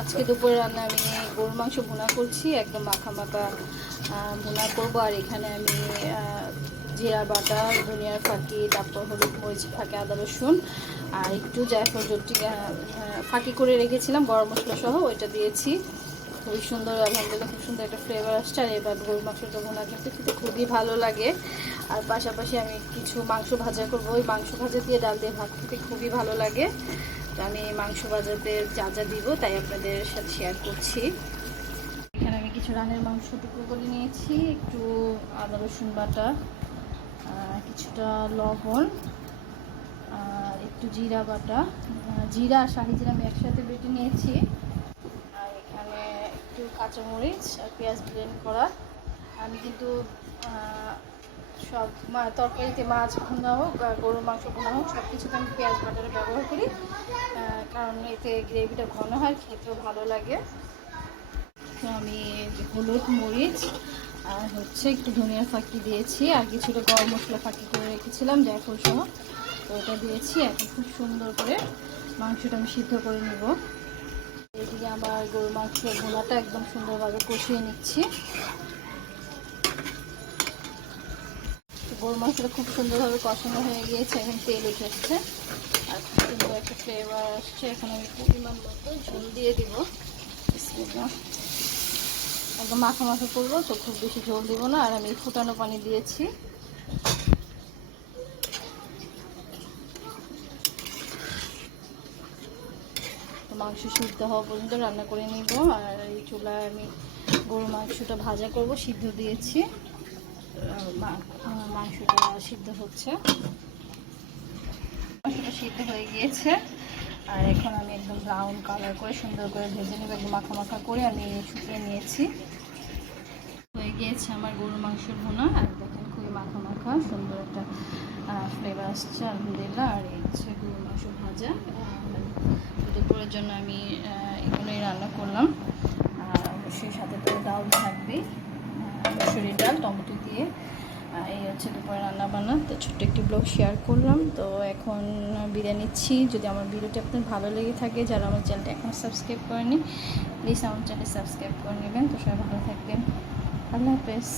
আজকে দুপুরে রান্না আমি গরুর মাংস ভুনা করছি একদম মাখা মাখা ভুনা করব। আর এখানে আমি জিরা বাটা ধনিয়ার ফাঁকি তারপর হলুদ মরিচ ফাঁকি আদা রসুন আর একটু জায়ফল আহ, ফাঁকি করে রেখেছিলাম গরম মশলা সহ ওইটা দিয়েছি। খুবই সুন্দর আলহামদুলিল্লাহ খুব সুন্দর একটা ফ্লেভার আসছে। আর এবার গরুর মাংসটা ভুনা কিন্তু খেতে খুবই ভালো লাগে। আর পাশাপাশি আমি কিছু মাংস ভাজা করব। ওই মাংস ভাজা দিয়ে ডাল দিয়ে ভাত খেতে খুবই ভালো লাগে। আমি মাংস ভাজাতে যা যা দিব তাই আপনাদের সাথে শেয়ার করছি। এখানে আমি কিছু রানের মাংস টুকরো করে নিয়েছি, একটু আদা, রসুন বাটা কিছুটা লবণ একটু জিরা বাটা জিরা আর শাহি জিরা আমি একসাথে বেটে নিয়েছি। আর এখানে একটু কাঁচামরিচ আর পেঁয়াজ ব্লেন্ড করা। আমি কিন্তু সব তরকারিতে মাছ ভুনা হোক গরুর মাংস ভুনা হোক সব কিছুতে আমি পেঁয়াজ বাটারে ব্যবহার করি। কারণ এতে গ্রেভিটা ঘন হয়, খেতেও ভালো লাগে। তো আমি হলুদ মরিচ আর হচ্ছে একটু ধনিয়া ফাঁকি দিয়েছি, আর কিছুটা গরম মশলা ফাঁকি করে রেখেছিলাম, জায়ফল সহ। তো ওটা দিয়েছি, এখন খুব সুন্দর করে মাংসটা আমি সিদ্ধ করে নেব। এদিকে আমার গরু মাংসের ভোনাটা একদম সুন্দরভাবে কষিয়ে নিচ্ছি তো গরু মাংসটা খুব সুন্দরভাবে কষানো হয়ে গিয়েছে, এখন তেল উঠে আসছে। আর খুব সুন্দর একটা ফ্লেভার আসছে, এখন আমি পরিমাণ মতো ঝোল দিয়ে দিব। একদম মাখা মাখা করব, তো খুব বেশি ঝোল দিব না, আর আমি ফুটানো পানি দিয়েছি। মাংস সিদ্ধ হওয়া পর্যন্ত রান্না করে নিব, আর এই চুলায় আমি গরুর মাংসটা ভাজা করব, সিদ্ধ দিয়েছি। মাংসটা সিদ্ধ হচ্ছে মাংসটা সিদ্ধ হয়ে গিয়েছে আর এখন আমি একদম ব্রাউন কালার করে সুন্দর করে ভেজে নেব একদম মাখা মাখা করে আমি শুকিয়ে নিয়েছি হয়ে গিয়েছে আমার গরুর মাংসের ভুনা। আর দেখেন খুবই মাখা মাখা, সুন্দর একটা ফ্লেভার আসছে। আলহামদুলিল্লাহ আর এই হচ্ছে গরুর মাংস ভাজা দুপুরের জন্য আমি এগুলোই রান্না করলাম আর অবশ্যই সাথে তো ডাল থাকবেই। আহ, মুসুরির ডাল টমেটো দিয়ে। এই হচ্ছে দুপুরে রান্না বান্না। তো ছোট্ট একটি ব্লগ শেয়ার করলাম। তো এখন বিদায় নিচ্ছি। যদি আমার ভিডিওটি আপনার ভালো লেগে থাকে যারা আমার চ্যানেলটা এখনও সাবস্ক্রাইব করেনি প্লিজ আমার চ্যানেল সাবস্ক্রাইব করে নেবেন। তো সবাই ভালো থাকবেন। আল্লাহ হাফেজ।